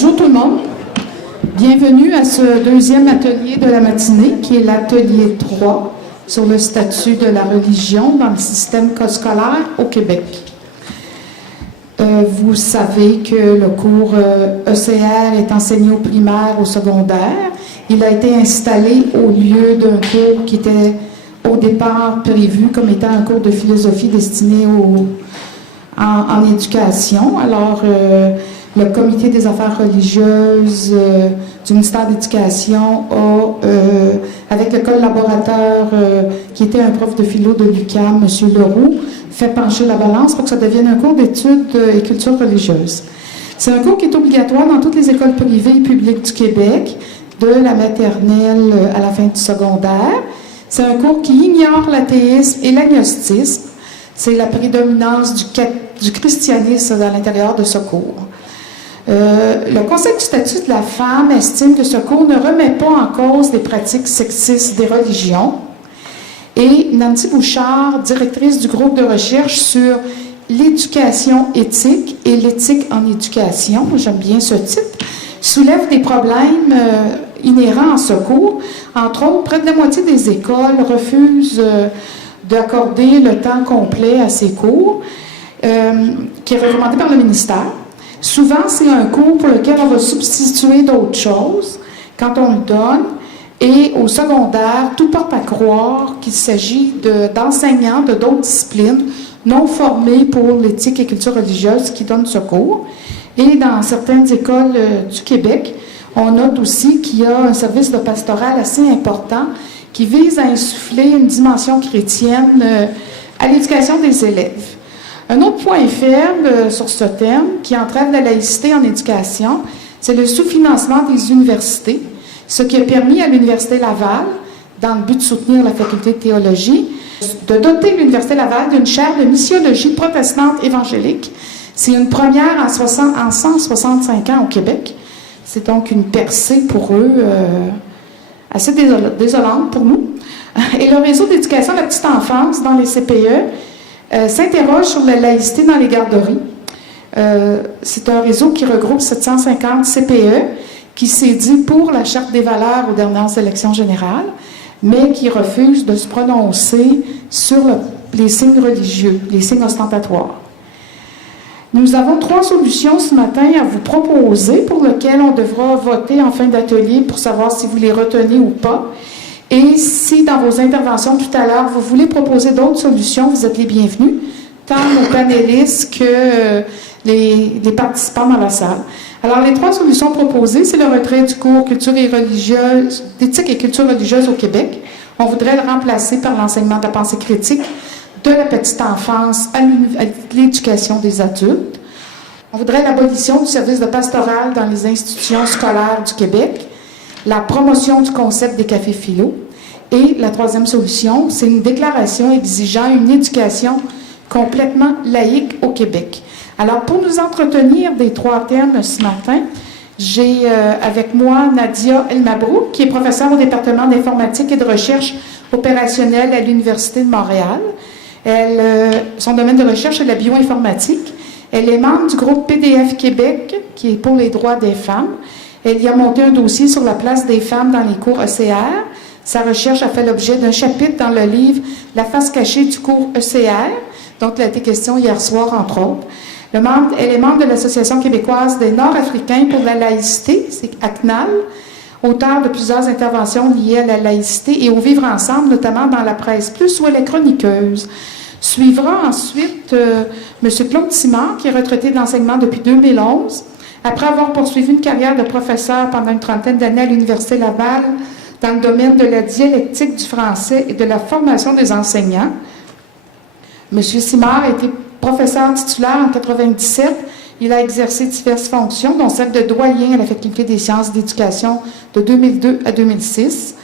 Bonjour tout le monde. Bienvenue à ce deuxième atelier de la matinée, qui est l'atelier 3 sur le statut de la religion dans le système scolaire au Québec. Vous savez que le cours ECR est enseigné au primaire, au secondaire. Il a été installé au lieu d'un cours qui était au départ prévu comme étant un cours de philosophie destiné en éducation. Alors, le comité des affaires religieuses du ministère de l'Éducation a, avec le collaborateur qui était un prof de philo de l'UQAM, M. Leroux, fait pencher la balance pour que ça devienne un cours d'études et culture religieuse. C'est un cours qui est obligatoire dans toutes les écoles privées et publiques du Québec, de la maternelle à la fin du secondaire. C'est un cours qui ignore l'athéisme et l'agnostisme. C'est la prédominance du christianisme dans l'intérieur de ce cours. Le Conseil du statut de la femme estime que ce cours ne remet pas en cause les pratiques sexistes des religions. Et Nancy Bouchard, directrice du groupe de recherche sur l'éducation éthique et l'éthique en éducation, j'aime bien ce titre, soulève des problèmes inhérents à ce cours. Entre autres, près de la moitié des écoles refusent d'accorder le temps complet à ces cours, qui est recommandé par le ministère. Souvent, c'est un cours pour lequel on va substituer d'autres choses quand on le donne. Et au secondaire, tout porte à croire qu'il s'agit d'enseignants de d'autres disciplines non formés pour l'éthique et culture religieuse qui donnent ce cours. Et dans certaines écoles du Québec, on note aussi qu'il y a un service de pastoral assez important qui vise à insuffler une dimension chrétienne à l'éducation des élèves. Un autre point faible sur ce thème, qui entraîne la laïcité en éducation, c'est le sous-financement des universités, ce qui a permis à l'Université Laval, dans le but de soutenir la faculté de théologie, de doter l'Université Laval d'une chaire de missiologie protestante évangélique. C'est une première en 165 ans au Québec. C'est donc une percée pour eux assez désolante pour nous. Et le réseau d'éducation de la petite enfance dans les CPE s'interroge sur la laïcité dans les garderies. C'est un réseau qui regroupe 750 CPE qui s'est dit pour la Charte des valeurs aux dernières élections générales, mais qui refuse de se prononcer sur les signes religieux, les signes ostentatoires. Nous avons 3 solutions ce matin à vous proposer pour lesquelles on devra voter en fin d'atelier pour savoir si vous les retenez ou pas. Et si dans vos interventions tout à l'heure, vous voulez proposer d'autres solutions, vous êtes les bienvenus, tant nos panélistes que les participants dans la salle. Alors, les 3 solutions proposées, c'est le retrait du cours culture et religieuse, d'éthique et culture religieuse au Québec. On voudrait le remplacer par l'enseignement de la pensée critique de la petite enfance à l'éducation des adultes. On voudrait l'abolition du service de pastoral dans les institutions scolaires du Québec, la promotion du concept des cafés philo. Et la 3e solution, c'est une déclaration exigeant une éducation complètement laïque au Québec. Alors, pour nous entretenir des 3 thèmes ce matin, j'ai avec moi Nadia El-Mabrouk, qui est professeure au département d'informatique et de recherche opérationnelle à l'Université de Montréal. Son domaine de recherche est la bioinformatique. Elle est membre du groupe PDF Québec, qui est pour les droits des femmes. Elle y a monté un dossier sur la place des femmes dans les cours ECR. Sa recherche a fait l'objet d'un chapitre dans le livre « La face cachée du cours ECR », dont il a été question hier soir, entre autres. Elle est membre de l'Association québécoise des Nord-Africains pour la laïcité, c'est ACNAL, auteur de plusieurs interventions liées à la laïcité et au vivre ensemble, notamment dans la presse plus, où elle est chroniqueuse. Suivra ensuite M. Claude Simard, qui est retraité de l'enseignement depuis 2011, après avoir poursuivi une carrière de professeur pendant une trentaine d'années à l'Université Laval dans le domaine de la dialectique du français et de la formation des enseignants. M. Simard a été professeur titulaire en 1997. Il a exercé diverses fonctions, dont celle de doyen à la Faculté des sciences d'éducation de 2002 à 2006.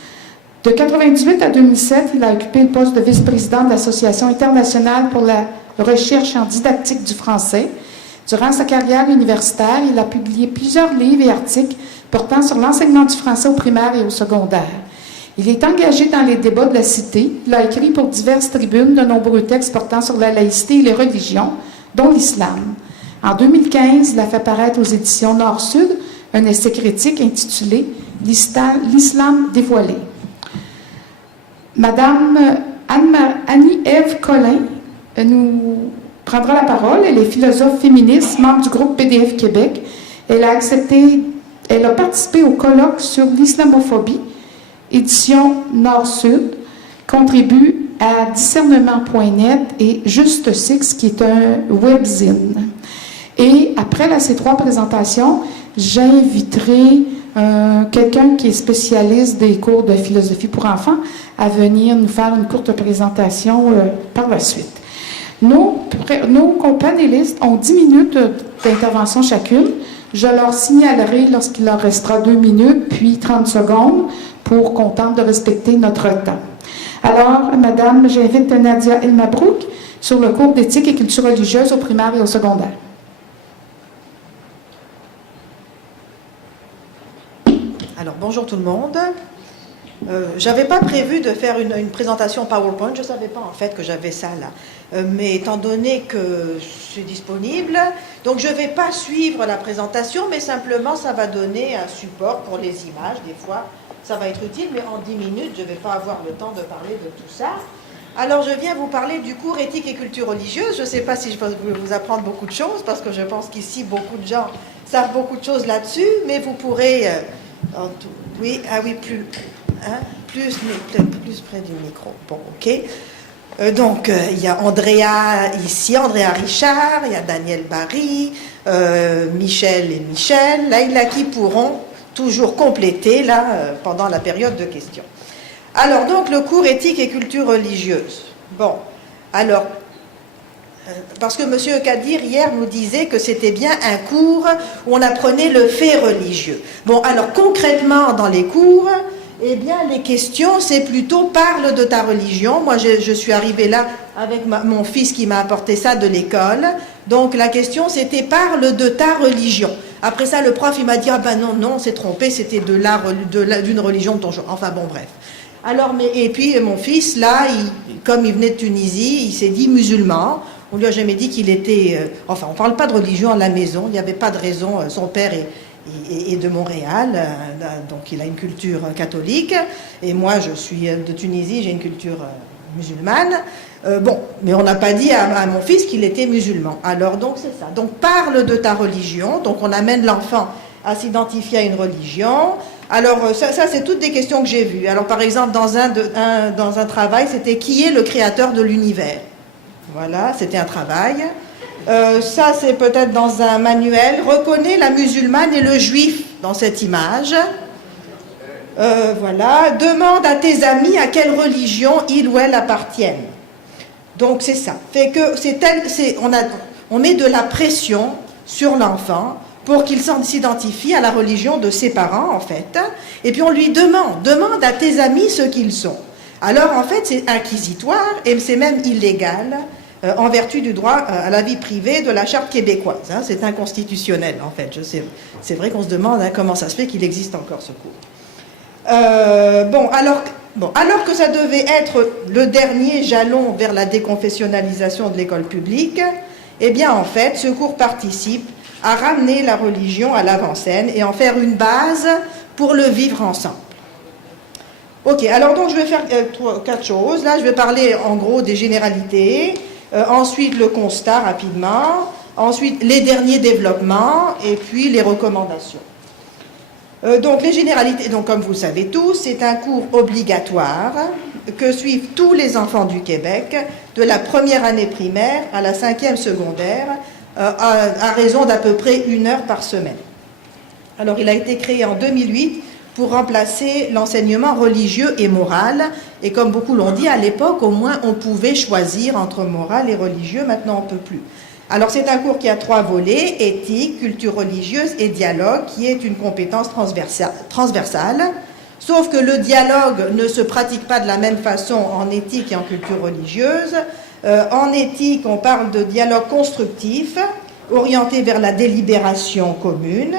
De 1998 à 2007, il a occupé le poste de vice-président de l'Association internationale pour la recherche en didactique du français. Durant sa carrière universitaire, il a publié plusieurs livres et articles portant sur l'enseignement du français au primaire et au secondaire. Il est engagé dans les débats de la cité. Il a écrit pour diverses tribunes de nombreux textes portant sur la laïcité et les religions, dont l'islam. En 2015, il a fait paraître aux éditions Nord-Sud un essai critique intitulé L'islam dévoilé. Madame Annie-Ève Collin nous prendra la parole. Elle est philosophe féministe, membre du groupe PDF Québec. Elle a participé au colloque sur l'islamophobie, édition Nord-Sud, contribue à discernement.net et Juste Six, qui est un webzine. Et après ces 3 présentations, j'inviterai quelqu'un qui est spécialiste des cours de philosophie pour enfants à venir nous faire une courte présentation par la suite. Nos panélistes ont 10 minutes d'intervention chacune. Je leur signalerai lorsqu'il leur restera 2 minutes, puis 30 secondes, pour qu'on tente de respecter notre temps. Alors, madame, j'invite Nadia El-Mabrouk sur le cours d'éthique et culture religieuse au primaire et au secondaire. Alors, bonjour tout le monde. J'avais pas prévu de faire une présentation PowerPoint, je savais pas en fait que j'avais ça là. Mais étant donné que c'est disponible, donc je vais pas suivre la présentation, mais simplement ça va donner un support pour les images. Des fois, ça va être utile, mais en 10 minutes, je vais pas avoir le temps de parler de tout ça. Alors, je viens vous parler du cours éthique et culture religieuse. Je ne sais pas si je vais vous apprendre beaucoup de choses, parce que je pense qu'ici, beaucoup de gens savent beaucoup de choses là-dessus, mais vous pourrez... oui, plus près du micro. Bon, ok. Donc, il y a Andrea ici, Andrea Richard, il y a Daniel Barry, Michel et Michel, là, qui pourront toujours compléter, là, pendant la période de questions. Alors, donc, le cours éthique et culture religieuse. Bon, alors, parce que M. Kadir, hier, nous disait que c'était bien un cours où on apprenait le fait religieux. Bon, alors, concrètement, dans les cours, eh bien, les questions, c'est plutôt parle de ta religion. Moi, je suis arrivée là avec mon fils qui m'a apporté ça de l'école. Donc, la question, c'était parle de ta religion. Après ça, le prof, il m'a dit, ah ben non, c'est trompé, c'était d'une religion de ton genre. Enfin, bon, bref. Alors, et puis, mon fils, là, comme il venait de Tunisie, il s'est dit musulman. On lui a jamais dit qu'il était... enfin, on ne parle pas de religion à la maison, il n'y avait pas de raison. Son père est de Montréal, donc il a une culture catholique. Et moi, je suis de Tunisie, j'ai une culture musulmane. Bon, mais on n'a pas dit à mon fils qu'il était musulman. Alors, donc, c'est ça. Donc, parle de ta religion. Donc, on amène l'enfant à s'identifier à une religion. Alors, ça c'est toutes des questions que j'ai vues. Alors, par exemple, dans un travail, c'était qui est le créateur de l'univers? Voilà, c'était un travail. Ça, c'est peut-être dans un manuel. Reconnais la musulmane et le juif dans cette image. Voilà. Demande à tes amis à quelle religion ils ou elles appartiennent. Donc, c'est ça. Fait que on met de la pression sur l'enfant pour qu'il s'identifie à la religion de ses parents, en fait. Et puis, on lui demande à tes amis ce qu'ils sont. Alors, en fait, c'est inquisitoire et c'est même illégal en vertu du droit à la vie privée de la charte québécoise. Hein, c'est inconstitutionnel, en fait. C'est vrai qu'on se demande comment ça se fait qu'il existe encore ce cours. Alors que ça devait être le dernier jalon vers la déconfessionnalisation de l'école publique, eh bien, en fait, ce cours participe à ramener la religion à l'avant-scène et en faire une base pour le vivre ensemble. Ok, alors donc je vais faire 4 choses. Là, je vais parler en gros des généralités, ensuite le constat rapidement, ensuite les derniers développements et puis les recommandations. Donc les généralités, donc comme vous le savez tous, c'est un cours obligatoire que suivent tous les enfants du Québec de la première année primaire à la 5e secondaire à raison d'à peu près 1 heure par semaine. Alors il a été créé en 2008 pour remplacer l'enseignement religieux et moral. Et comme beaucoup l'ont dit, à l'époque, au moins, on pouvait choisir entre moral et religieux. Maintenant, on ne peut plus. Alors, c'est un cours qui a 3 volets, éthique, culture religieuse et dialogue, qui est une compétence transversale. Sauf que le dialogue ne se pratique pas de la même façon en éthique et en culture religieuse. En éthique, on parle de dialogue constructif, orienté vers la délibération commune.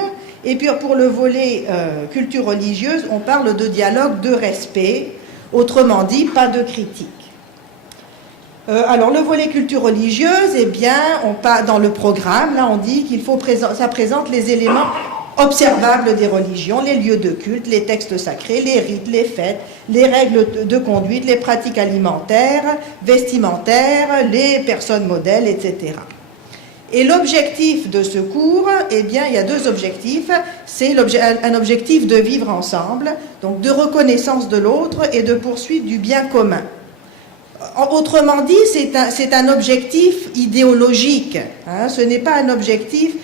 Et puis pour le volet culture religieuse, on parle de dialogue de respect, autrement dit, pas de critique. Alors le volet culture religieuse, eh bien, dans le programme, là on dit qu'il faut ça présente les éléments observables des religions, les lieux de culte, les textes sacrés, les rites, les fêtes, les règles de conduite, les pratiques alimentaires, vestimentaires, les personnes modèles, etc. Et l'objectif de ce cours, eh bien, il y a deux objectifs. C'est un objectif de vivre ensemble, donc de reconnaissance de l'autre et de poursuite du bien commun. Autrement dit, c'est un objectif idéologique. Hein, ce n'est pas un objectif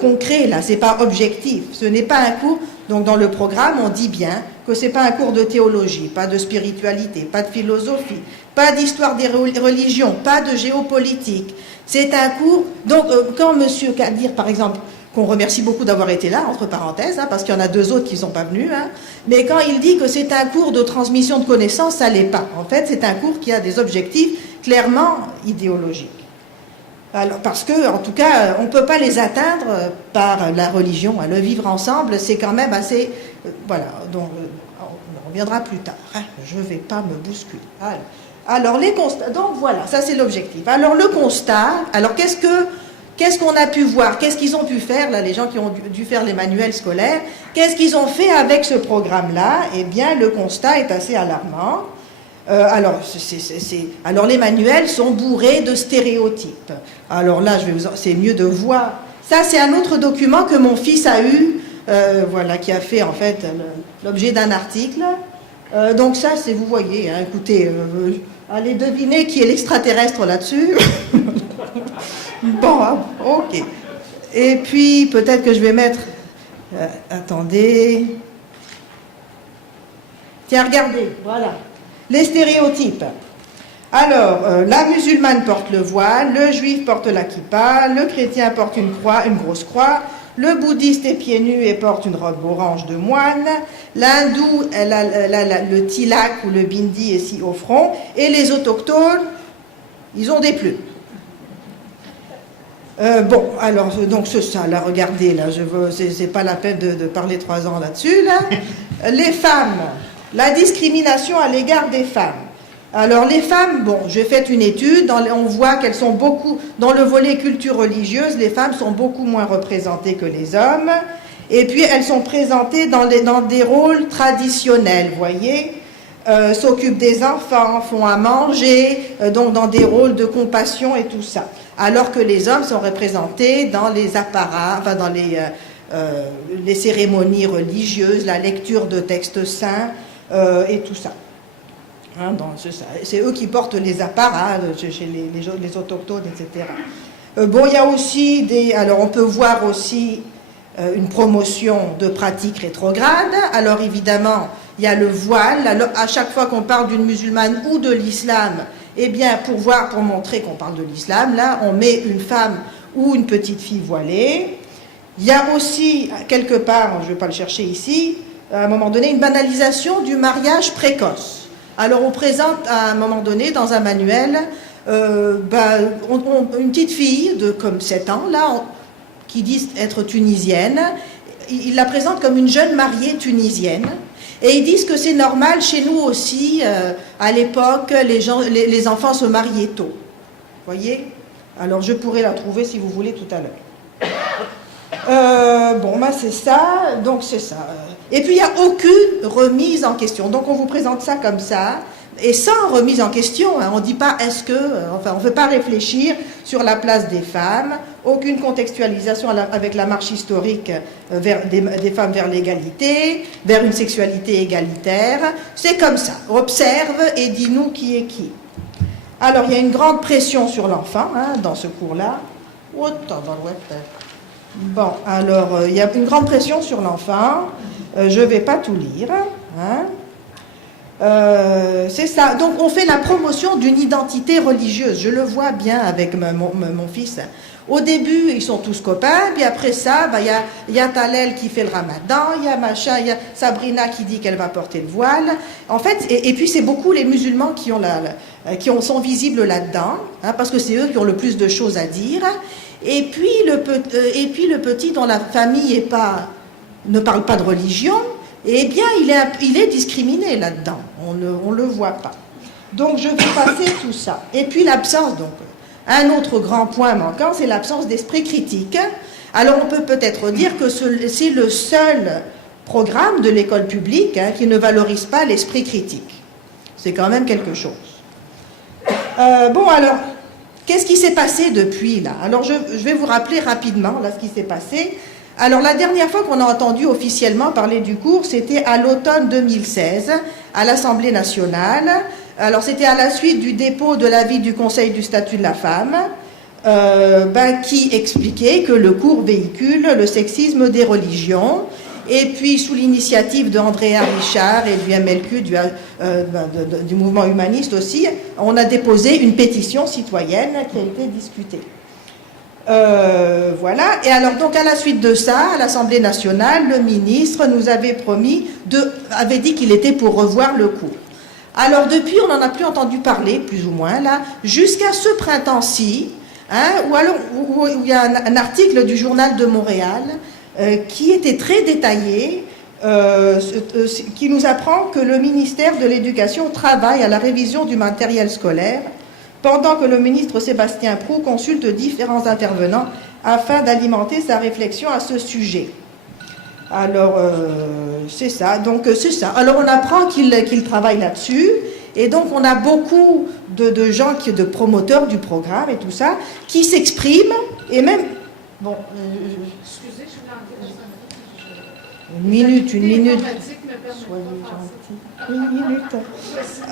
concret, là, c'est pas objectif. Ce n'est pas un cours, donc dans le programme, on dit bien que c'est pas un cours de théologie, pas de spiritualité, pas de philosophie, pas d'histoire des religions, pas de géopolitique. C'est un cours, donc quand M. Kadir, par exemple, qu'on remercie beaucoup d'avoir été là, entre parenthèses, hein, parce qu'il y en a deux autres qui ne sont pas venus, hein, mais quand il dit que c'est un cours de transmission de connaissances, ça ne l'est pas. En fait, c'est un cours qui a des objectifs clairement idéologiques. Alors, parce que, en tout cas, on ne peut pas les atteindre par la religion. Le vivre ensemble, c'est quand même assez... voilà, donc on reviendra plus tard. Hein, je ne vais pas me bousculer. Alors, les constats... Donc, voilà, ça c'est l'objectif. Alors, le constat... Alors, qu'est-ce qu'on a pu voir? Qu'est-ce qu'ils ont pu faire, là, les gens qui ont dû faire les manuels scolaires? Qu'est-ce qu'ils ont fait avec ce programme-là? Eh bien, le constat est assez alarmant. Alors, les manuels sont bourrés de stéréotypes. Alors là, c'est mieux de voir. Ça, c'est un autre document que mon fils a eu, voilà, qui a fait, en fait, l'objet d'un article. Donc ça, c'est, vous voyez, hein, écoutez, allez deviner qui est l'extraterrestre là-dessus. Bon, ok. Et puis, peut-être que je vais mettre... attendez. Tiens, regardez, voilà. Les stéréotypes. Alors, la musulmane porte le voile, le juif porte la kippa, le chrétien porte une croix, une grosse croix, le bouddhiste est pieds nus et porte une robe orange de moine, l'hindou, le tilak ou le bindi est si au front, et les autochtones, ils ont des plumes. Bon, alors, donc c'est ça, là, regardez, là, c'est pas la peine de parler 3 ans là-dessus, là. Les femmes, la discrimination à l'égard des femmes. Alors, les femmes, bon, j'ai fait une étude, on voit qu'elles sont beaucoup, dans le volet culture religieuse, les femmes sont beaucoup moins représentées que les hommes, et puis elles sont présentées dans des rôles traditionnels, vous voyez, s'occupent des enfants, font à manger, donc dans des rôles de compassion et tout ça. Alors que les hommes sont représentés dans les apparats, enfin dans les cérémonies religieuses, la lecture de textes saints et tout ça. Hein, c'est eux qui portent les apparats chez les autochtones, etc. Bon, il y a aussi alors on peut voir aussi une promotion de pratiques rétrogrades. Alors évidemment, il y a le voile. Alors, à chaque fois qu'on parle d'une musulmane ou de l'islam, eh bien, pour montrer qu'on parle de l'islam, là, on met une femme ou une petite fille voilée. Il y a aussi, quelque part, je ne vais pas le chercher ici, à un moment donné, une banalisation du mariage précoce. Alors, on présente à un moment donné, dans un manuel, une petite fille de comme 7 ans, là, qui dit être tunisienne. Il la présente comme une jeune mariée tunisienne. Et ils disent que c'est normal chez nous aussi, à l'époque, les enfants se mariaient tôt. Vous voyez? Alors je pourrais la trouver si vous voulez tout à l'heure. Bon, bah c'est ça, donc c'est ça. Et puis il n'y a aucune remise en question. Donc on vous présente ça comme ça, et sans remise en question. Hein, on ne dit pas est-ce que, enfin on ne veut pas réfléchir sur la place des femmes, aucune contextualisation avec la marche historique des femmes vers l'égalité, vers une sexualité égalitaire. C'est comme ça. Observe et dis-nous qui est qui. Alors il y a une grande pression sur l'enfant hein, dans ce cours-là. Bon, alors il y a une grande pression sur l'enfant. Je ne vais pas tout lire. Hein. C'est ça. Donc on fait la promotion d'une identité religieuse. Je le vois bien avec mon fils. Au début, ils sont tous copains, puis après ça, y a Talel qui fait le ramadan, il y a machin, il y a Sabrina qui dit qu'elle va porter le voile. En fait, et puis c'est beaucoup les musulmans qui sont visibles là-dedans, hein, parce que c'est eux qui ont le plus de choses à dire. Et puis le petit dont la famille ne parle pas de religion, eh bien, il est discriminé là-dedans. On ne le voit pas. Donc, je vais passer tout ça. Et puis, l'absence, donc, un autre grand point manquant, c'est l'absence d'esprit critique. Alors on peut peut-être dire que c'est le seul programme de l'école publique qui ne valorise pas l'esprit critique. C'est quand même quelque chose. Bon alors, qu'est-ce qui s'est passé depuis là? Alors je vais vous rappeler rapidement là ce qui s'est passé. Alors la dernière fois qu'on a entendu officiellement parler du cours, c'était à l'automne 2016, à l'Assemblée nationale. Alors c'était à la suite du dépôt de l'avis du Conseil du statut de la femme, qui expliquait que le cours véhicule le sexisme des religions. Et puis, sous l'initiative de Andrea Richard et du MLQ, du mouvement humaniste aussi, on a déposé une pétition citoyenne qui a été discutée. Voilà. Et alors, donc, à la suite de ça, à l'Assemblée nationale, le ministre nous avait avait dit qu'il était pour revoir le cours. Alors, depuis, on n'en a plus entendu parler, plus ou moins, là, jusqu'à ce printemps-ci, où il y a un article du Journal de Montréal qui était très détaillé, qui nous apprend que le ministère de l'Éducation travaille à la révision du matériel scolaire, pendant que le ministre Sébastien Proulx consulte différents intervenants afin d'alimenter sa réflexion à ce sujet. Alors, c'est ça. Donc, c'est ça. Alors, on apprend qu'il travaille là-dessus. Et donc, on a beaucoup de gens, de promoteurs du programme et tout ça, qui s'expriment. Et même... Bon, excusez, je suis là. Une minute. Soyez gentil. Une minute.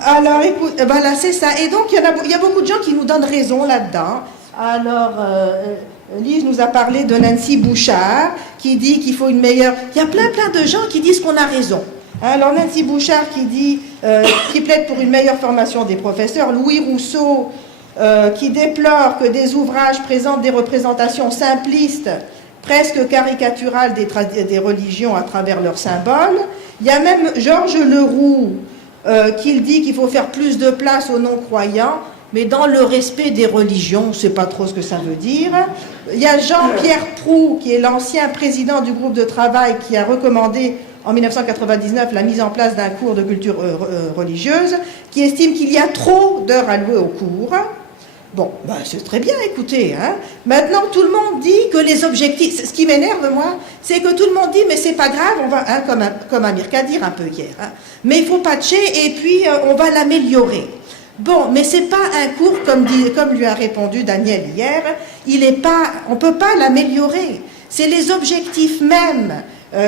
Alors, écoute, là, c'est ça. Et donc, il y a beaucoup de gens qui nous donnent raison là-dedans. Alors, Lise nous a parlé de Nancy Bouchard, qui dit qu'il faut une meilleure... Il y a plein de gens qui disent qu'on a raison. Alors, Nancy Bouchard qui plaide pour une meilleure formation des professeurs. Louis Rousseau, qui déplore que des ouvrages présentent des représentations simplistes, presque caricaturales des religions à travers leurs symboles. Il y a même Georges Leroux qui dit qu'il faut faire plus de place aux non-croyants, mais dans le respect des religions, on ne sait pas trop ce que ça veut dire. Il y a Jean-Pierre Proulx, qui est l'ancien président du groupe de travail, qui a recommandé en 1999 la mise en place d'un cours de culture religieuse, qui estime qu'il y a trop d'heures allouées au cours. Bon, c'est très bien, écoutez. Maintenant, tout le monde dit que les objectifs... Ce qui m'énerve, moi, c'est que tout le monde dit, mais c'est pas grave, on va, comme Amir Kadir un peu hier, mais il faut patcher et puis on va l'améliorer. Bon, mais c'est pas un cours, comme lui a répondu Daniel hier, on peut pas l'améliorer. C'est les objectifs mêmes.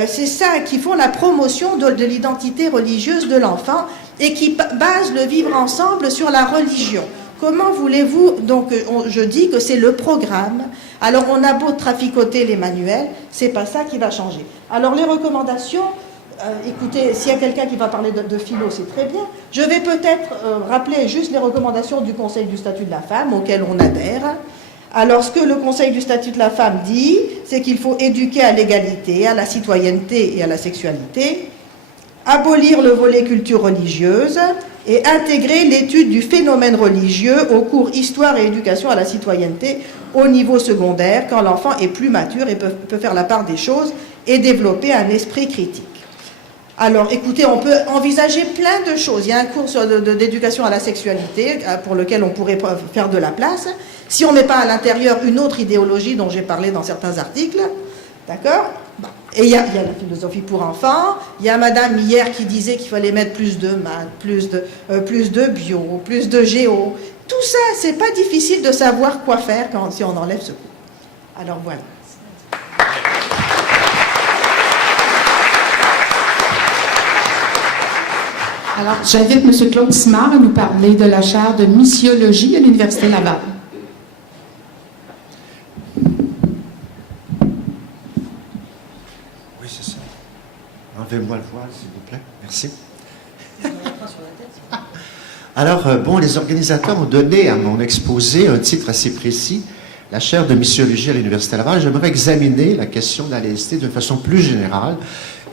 C'est ça qui font la promotion de l'identité religieuse de l'enfant et qui base le vivre ensemble sur la religion. Comment voulez-vous, donc je dis que c'est le programme, alors on a beau traficoter les manuels, c'est pas ça qui va changer. Alors les recommandations, écoutez, s'il y a quelqu'un qui va parler de philo, c'est très bien. Je vais peut-être rappeler juste les recommandations du Conseil du statut de la femme auxquelles on adhère. Alors, ce que le Conseil du statut de la femme dit, c'est qu'il faut éduquer à l'égalité, à la citoyenneté et à la sexualité, abolir le volet culture religieuse et intégrer l'étude du phénomène religieux au cours Histoire et éducation à la citoyenneté au niveau secondaire, quand l'enfant est plus mature et peut faire la part des choses et développer un esprit critique. Alors, écoutez, on peut envisager plein de choses. Il y a un cours d'éducation à la sexualité pour lequel on pourrait faire de la place. Si on ne met pas à l'intérieur une autre idéologie dont j'ai parlé dans certains articles, d'accord ? Et il y a la philosophie pour enfants. Il y a madame hier qui disait qu'il fallait mettre plus de maths, plus de bio, plus de géo. Tout ça, c'est pas difficile de savoir quoi faire si on enlève ce cours. Alors voilà. Alors, j'invite M. Claude Simard à nous parler de la chaire de missiologie à l'Université Laval. Oui, c'est ça. Enlevez-moi le voile, s'il vous plaît. Merci. Alors, les organisateurs ont donné à mon exposé un titre assez précis, la chaire de missiologie à l'Université Laval. J'aimerais examiner la question de la laïcité d'une façon plus générale.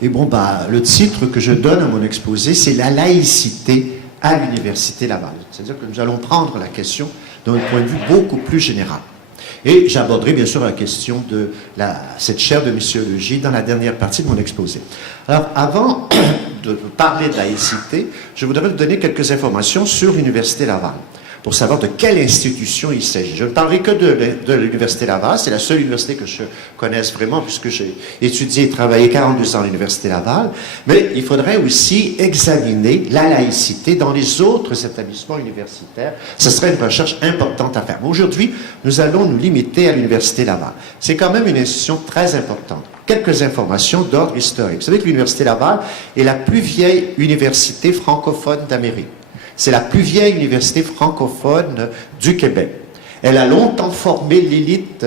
Et le titre que je donne à mon exposé, c'est la laïcité à l'Université Laval. C'est-à-dire que nous allons prendre la question d'un point de vue beaucoup plus général. Et j'aborderai bien sûr la question de cette chaire de missiologie dans la dernière partie de mon exposé. Alors, avant de parler de laïcité, je voudrais vous donner quelques informations sur l'Université Laval. pour savoir de quelle institution il s'agit. Je ne parlerai que de l'Université Laval, c'est la seule université que je connaisse vraiment, puisque j'ai étudié et travaillé 42 ans à l'Université Laval, mais il faudrait aussi examiner la laïcité dans les autres établissements universitaires. Ce serait une recherche importante à faire. Mais aujourd'hui, nous allons nous limiter à l'Université Laval. C'est quand même une institution très importante. Quelques informations d'ordre historique. Vous savez que l'Université Laval est la plus vieille université francophone d'Amérique. C'est la plus vieille université francophone du Québec. Elle a longtemps formé l'élite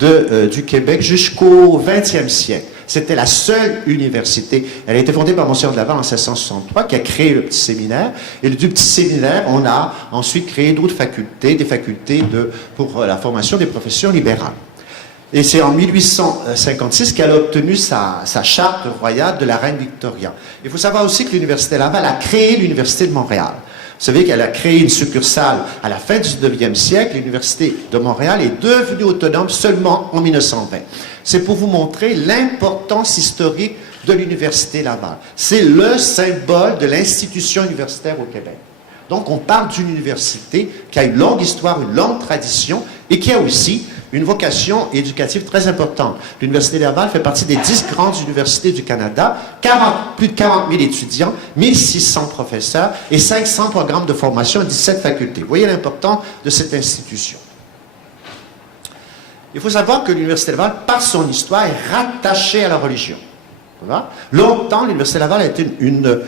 du Québec jusqu'au 20e siècle. C'était la seule université. Elle a été fondée par Monseigneur de Laval en 1663, qui a créé le petit séminaire. Et du petit séminaire, on a ensuite créé d'autres facultés, des facultés pour la formation des professions libérales. Et c'est en 1856 qu'elle a obtenu sa charte royale de la reine Victoria. Il faut savoir aussi que l'Université Laval a créé l'Université de Montréal. Vous savez qu'elle a créé une succursale à la fin du 19e siècle. L'Université de Montréal est devenue autonome seulement en 1920. C'est pour vous montrer l'importance historique de l'Université Laval. C'est le symbole de l'institution universitaire au Québec. Donc on parle d'une université qui a une longue histoire, une longue tradition et qui a aussi une vocation éducative très importante. L'Université Laval fait partie des 10 grandes universités du Canada, plus de 40 000 étudiants, 1600 professeurs et 500 programmes de formation et 17 facultés. Vous voyez l'importance de cette institution. Il faut savoir que l'Université Laval, par son histoire, est rattachée à la religion. Longtemps, l'Université Laval a été une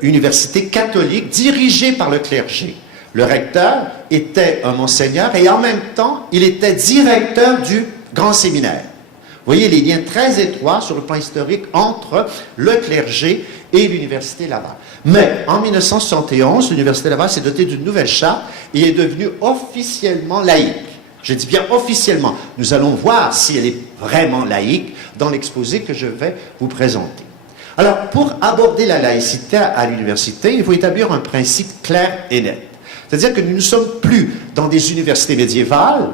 université catholique dirigée par le clergé. Le recteur était un monseigneur et en même temps, il était directeur du grand séminaire. Vous voyez les liens très étroits sur le plan historique entre le clergé et l'Université Laval. Mais en 1971, l'Université Laval s'est dotée d'une nouvelle charte et est devenue officiellement laïque. Je dis bien officiellement. Nous allons voir si elle est vraiment laïque dans l'exposé que je vais vous présenter. Alors, pour aborder la laïcité à l'université, il faut établir un principe clair et net. C'est-à-dire que nous ne sommes plus dans des universités médiévales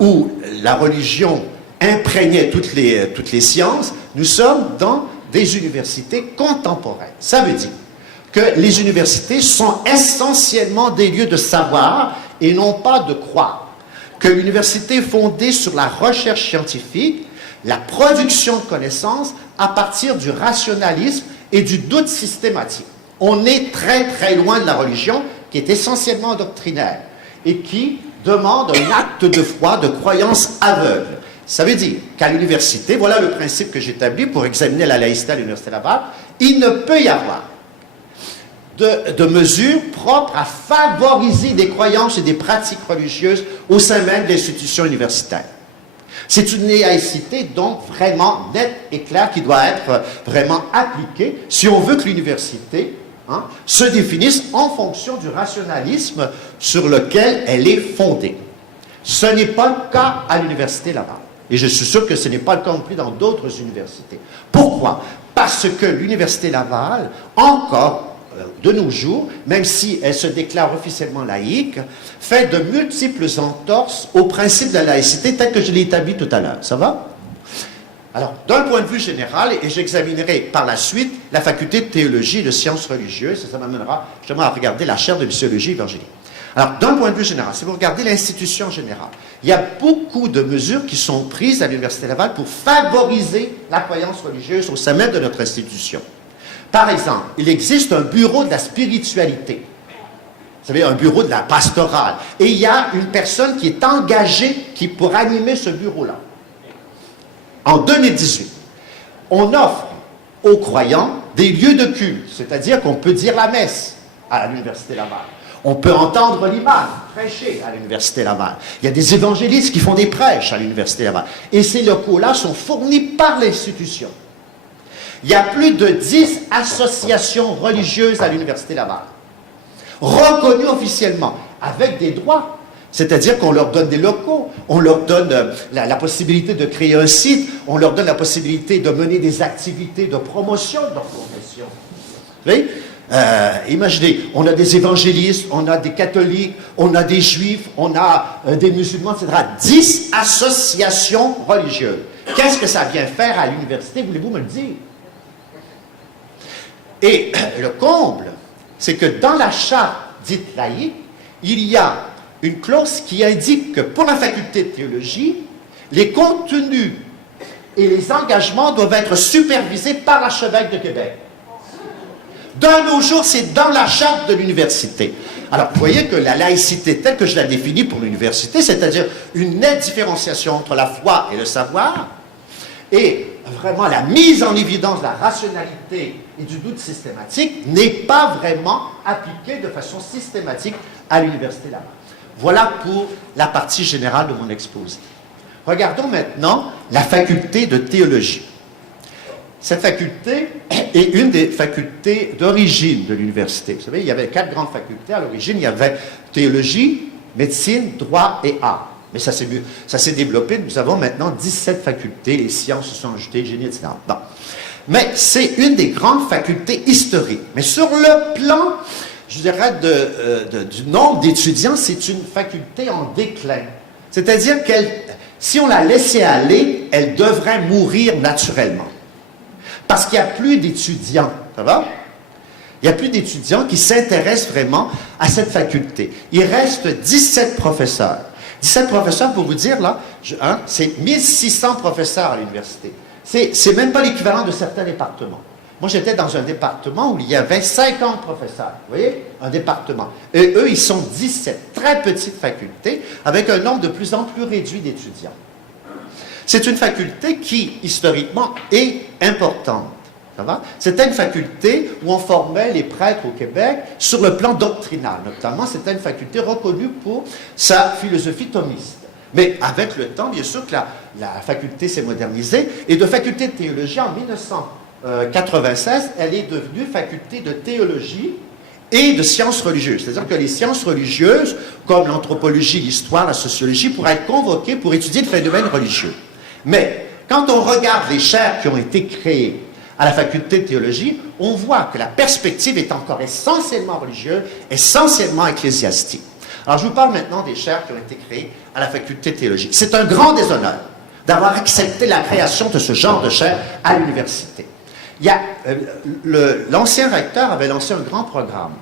où la religion imprégnait toutes les sciences. Nous sommes dans des universités contemporaines. Ça veut dire que les universités sont essentiellement des lieux de savoir et non pas de croire. Que l'université est fondée sur la recherche scientifique, la production de connaissances à partir du rationalisme et du doute systématique. On est très très loin de la religion qui est essentiellement doctrinaire et qui demande un acte de foi, de croyance aveugle. Ça veut dire qu'à l'université, voilà le principe que j'établis pour examiner la laïcité à l'Université Laval, il ne peut y avoir de mesures propres à favoriser des croyances et des pratiques religieuses au sein même de l'institution universitaire. C'est une laïcité donc vraiment nette et claire qui doit être vraiment appliquée si on veut que l'université se définisse en fonction du rationalisme sur lequel elle est fondée. Ce n'est pas le cas à l'Université Laval. Et je suis sûr que ce n'est pas le cas non plus dans d'autres universités. Pourquoi? Parce que l'Université Laval, encore de nos jours, même si elle se déclare officiellement laïque, fait de multiples entorses au principe de la laïcité tel que je l'ai établi tout à l'heure. Ça va? Alors, d'un point de vue général, et j'examinerai par la suite la faculté de théologie et de sciences religieuses, et ça m'amènera justement à regarder la chaire de missiologie évangélique. Alors, d'un point de vue général, si vous regardez l'institution générale, il y a beaucoup de mesures qui sont prises à l'Université Laval pour favoriser la croyance religieuse au sein même de notre institution. Par exemple, il existe un bureau de la spiritualité. Vous savez, un bureau de la pastorale. Et il y a une personne qui est engagée pour animer ce bureau-là. En 2018, on offre aux croyants des lieux de culte, c'est-à-dire qu'on peut dire la messe à l'Université Laval. On peut entendre l'imam prêcher à l'Université Laval. Il y a des évangélistes qui font des prêches à l'Université Laval. Et ces locaux-là sont fournis par l'institution. Il y a plus de 10 associations religieuses à l'Université Laval, reconnues officiellement, avec des droits. C'est-à-dire qu'on leur donne des locaux, on leur donne la possibilité de créer un site, on leur donne la possibilité de mener des activités de promotion de leur profession. Vous voyez? Imaginez, on a des évangélistes, on a des catholiques, on a des juifs, on a des musulmans, etc. 10 associations religieuses. Qu'est-ce que ça vient faire à l'université, voulez-vous me le dire? Et le comble, c'est que dans la charte dite laïque, il y a une clause qui indique que pour la faculté de théologie, les contenus et les engagements doivent être supervisés par l'archevêque de Québec. De nos jours, c'est dans la charte de l'université. Alors, vous voyez que la laïcité telle que je la définis pour l'université, c'est-à-dire une nette différenciation entre la foi et le savoir, et vraiment la mise en évidence de la rationalité et du doute systématique, n'est pas vraiment appliquée de façon systématique à l'université Laval. Voilà pour la partie générale de mon exposé. Regardons maintenant la faculté de théologie. Cette faculté est une des facultés d'origine de l'université. Vous savez, il y avait 4 grandes facultés. À l'origine, il y avait théologie, médecine, droit et art. Mais ça s'est développé. Nous avons maintenant 17 facultés. Les sciences se sont ajoutées, génie, etc. Bon. Mais c'est une des grandes facultés historiques. Mais sur le plan, je dirais, du nombre d'étudiants, c'est une faculté en déclin. C'est-à-dire qu'elle, si on la laissait aller, elle devrait mourir naturellement. Parce qu'il n'y a plus d'étudiants, ça va? Il n'y a plus d'étudiants qui s'intéressent vraiment à cette faculté. Il reste 17 professeurs. 17 professeurs, pour vous dire, là, c'est 1600 professeurs à l'université. C'est même pas l'équivalent de certains départements. Moi, j'étais dans un département où il y avait 50 professeurs. Vous voyez? Un département. Et eux, ils sont 17. Très petites facultés, avec un nombre de plus en plus réduit d'étudiants. C'est une faculté qui, historiquement, est importante. Ça va? C'était une faculté où on formait les prêtres au Québec sur le plan doctrinal. Notamment, c'était une faculté reconnue pour sa philosophie thomiste. Mais avec le temps, bien sûr que la faculté s'est modernisée. Et de faculté de théologie, en 1996, elle est devenue faculté de théologie et de sciences religieuses. C'est-à-dire que les sciences religieuses, comme l'anthropologie, l'histoire, la sociologie, pourraient être convoquées pour étudier le phénomène religieux. Mais quand on regarde les chaires qui ont été créées à la faculté de théologie, on voit que la perspective est encore essentiellement religieuse, essentiellement ecclésiastique. Alors, je vous parle maintenant des chaires qui ont été créées à la faculté de théologie. C'est un grand déshonneur d'avoir accepté la création de ce genre de chaires à l'université. L'ancien recteur avait lancé un grand programme,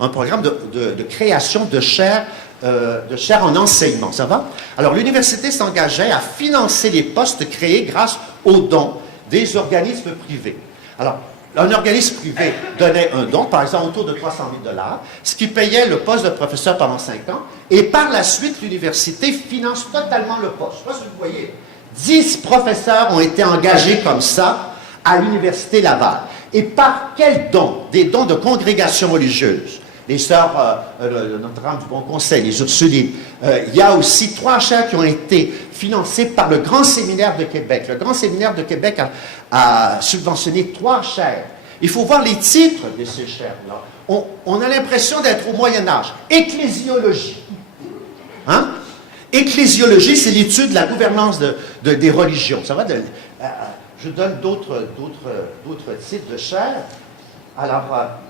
un programme de création de chaires en enseignement, ça va? Alors, l'université s'engageait à financer les postes créés grâce aux dons des organismes privés. Alors, un organisme privé donnait un don, par exemple autour de 300 000 $, ce qui payait le poste de professeur pendant 5 ans, et par la suite, l'université finance totalement le poste. Je ne sais pas si vous voyez, 10 professeurs ont été engagés comme ça à l'université Laval. Et par quels dons? Des dons de congrégations religieuses. Les sœurs Notre-Dame du Bon Conseil, les Ursulines. Il y a aussi 3 chaires qui ont été financées par le Grand Séminaire de Québec. Le Grand Séminaire de Québec a subventionné 3 chaires. Il faut voir les titres de ces chaires-là. On a l'impression d'être au Moyen-Âge. Ecclésiologie. Hein? Ecclésiologie, c'est l'étude de la gouvernance des religions. Ça va? Je donne d'autres titres de chaires. Alors,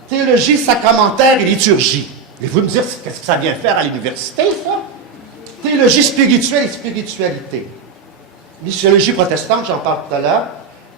théologie sacramentaire et liturgie. Et vous me dire, qu'est-ce que ça vient faire à l'université, ça? Théologie spirituelle et spiritualité. Missiologie protestante, j'en parle tout à l'heure.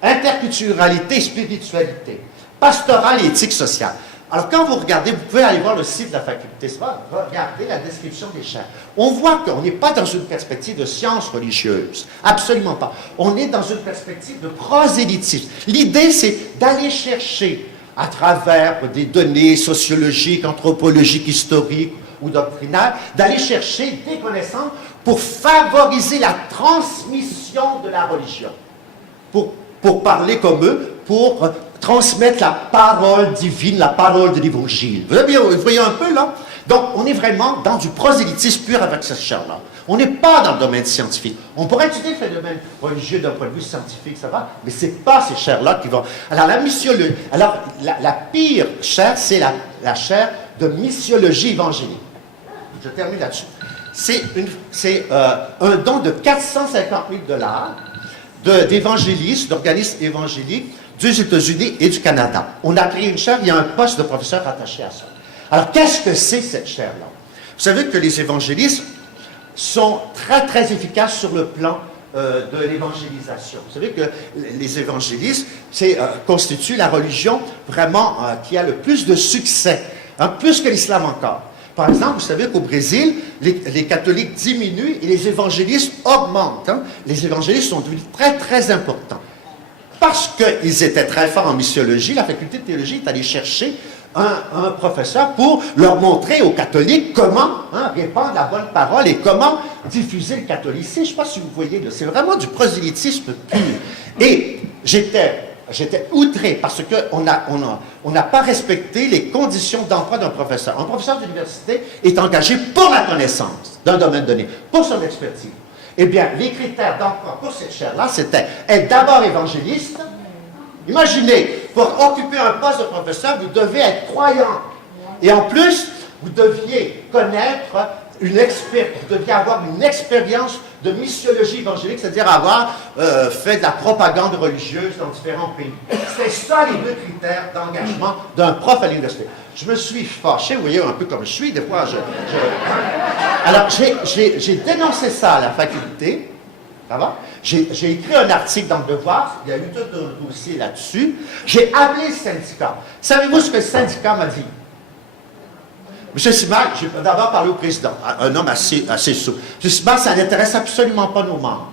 Interculturalité et spiritualité. Pastorale et éthique sociale. Alors, quand vous regardez, vous pouvez aller voir le site de la faculté, c'est pas, regardez la description des chaires. On voit qu'on n'est pas dans une perspective de sciences religieuses. Absolument pas. On est dans une perspective de prosélytisme. L'idée, c'est d'aller chercher à travers des données sociologiques, anthropologiques, historiques ou doctrinales, d'aller chercher des connaissances pour favoriser la transmission de la religion. Pour parler comme eux, pour transmettre la parole divine, la parole de l'Évangile. Vous voyez un peu, là? Donc, on est vraiment dans du prosélytisme pur avec cette chaire-là. On n'est pas dans le domaine scientifique. On pourrait étudier le phénomène religieux d'un point de vue scientifique, ça va, mais ce n'est pas ces chaires-là qui vont... Alors, la pire chaire, c'est la chaire de missiologie évangélique. Je termine là-dessus. C'est un don de 450 000 $ d'évangélistes, d'organismes évangéliques des États-Unis et du Canada. On a créé une chaire, il y a un poste de professeur attaché à ça. Alors, qu'est-ce que c'est cette chaire-là? Vous savez que les évangélistes sont très, très efficaces sur le plan de l'évangélisation. Vous savez que les évangélistes constituent la religion vraiment qui a le plus de succès, hein, plus que l'islam encore. Par exemple, vous savez qu'au Brésil, les catholiques diminuent et les évangélistes augmentent. Hein. Les évangélistes sont devenus très, très importants. Parce qu'ils étaient très forts en missiologie, la faculté de théologie est allée chercher un professeur pour leur montrer aux catholiques comment répandre la bonne parole et comment diffuser le catholicisme. Je ne sais pas si vous voyez, c'est vraiment du prosélytisme pur. Et j'étais outré parce qu'on n'a pas respecté les conditions d'emploi d'un professeur. Un professeur d'université est engagé pour la connaissance d'un domaine donné, pour son expertise. Eh bien, les critères d'emploi pour cette chaire-là, c'était être d'abord évangéliste. Imaginez, pour occuper un poste de professeur, vous devez être croyant. Et en plus, vous deviez connaître vous deviez avoir une expérience de missiologie évangélique, c'est-à-dire avoir fait de la propagande religieuse dans différents pays. C'est ça les deux critères d'engagement d'un prof à l'université. Je me suis fâché, vous voyez un peu comme je suis, des fois Alors, j'ai dénoncé ça à la faculté, ça va? J'ai écrit un article dans Le Devoir, il y a eu tout un dossier là-dessus. J'ai appelé le syndicat. Savez-vous ce que le syndicat m'a dit? M. Simard, j'ai d'abord parlé au président, un homme assez souple. M. Simard, ça n'intéresse absolument pas nos membres.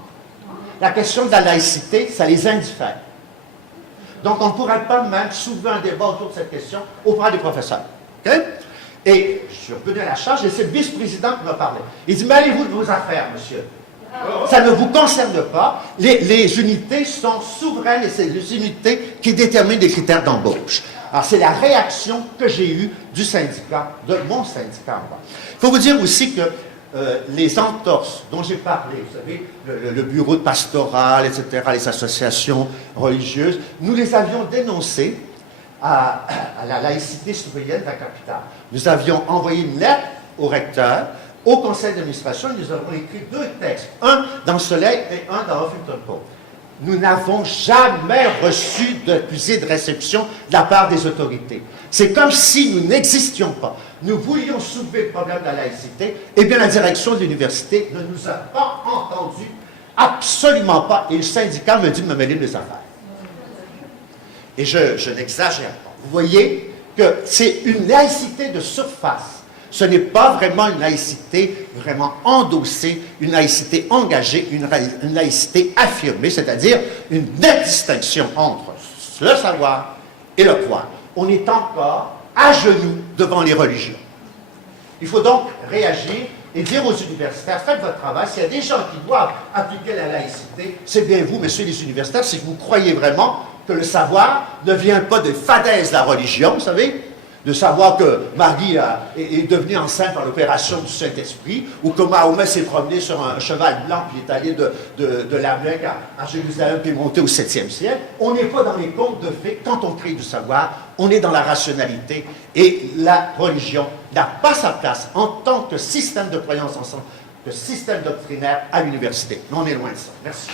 La question de la laïcité, ça les indiffère. Donc, on ne pourrait pas même soulever un débat autour de cette question auprès des professeurs. Okay? Et je suis revenu à la charge, et c'est le vice-président qui m'a parlé. Il dit, mêlez-vous de vos affaires, monsieur. Ça ne vous concerne pas. Les unités sont souveraines et c'est les unités qui déterminent les critères d'embauche. Alors, c'est la réaction que j'ai eue du syndicat, de mon syndicat. Il faut vous dire aussi que les entorses dont j'ai parlé, vous savez, le bureau de pastoral, etc., les associations religieuses, nous les avions dénoncées à la laïcité citoyenne de la capitale. Nous avions envoyé une lettre au recteur, au conseil d'administration, et nous avons écrit 2 textes, un dans Le Soleil et un dans Huffington Post. Nous n'avons jamais reçu d'accusé de réception de la part des autorités. C'est comme si nous n'existions pas. Nous voulions soulever le problème de la laïcité, et bien la direction de l'université ne nous a pas entendus, absolument pas, et le syndicat me dit de me mêler de mes affaires. Et je n'exagère pas. Vous voyez que c'est une laïcité de surface. Ce n'est pas vraiment une laïcité vraiment endossée, une laïcité engagée, une laïcité affirmée, c'est-à-dire une nette distinction entre le savoir et le pouvoir. On est encore à genoux devant les religions. Il faut donc réagir et dire aux universitaires, faites votre travail. S'il y a des gens qui doivent appliquer la laïcité, c'est bien vous, messieurs les universitaires, si vous croyez vraiment que le savoir ne vient pas de fadaise de la religion, vous savez, de savoir que Marie est devenue enceinte par l'opération du Saint-Esprit, ou que Mahomet s'est promené sur un cheval blanc, puis est allé de la Mecque à Jérusalem, puis est monté au 7e siècle. On n'est pas dans les contes de fées. Quand on crée du savoir, on est dans la rationalité. Et la religion n'a pas sa place en tant que système de croyance ensemble, que système doctrinaire à l'université. Mais on est loin de ça. Merci.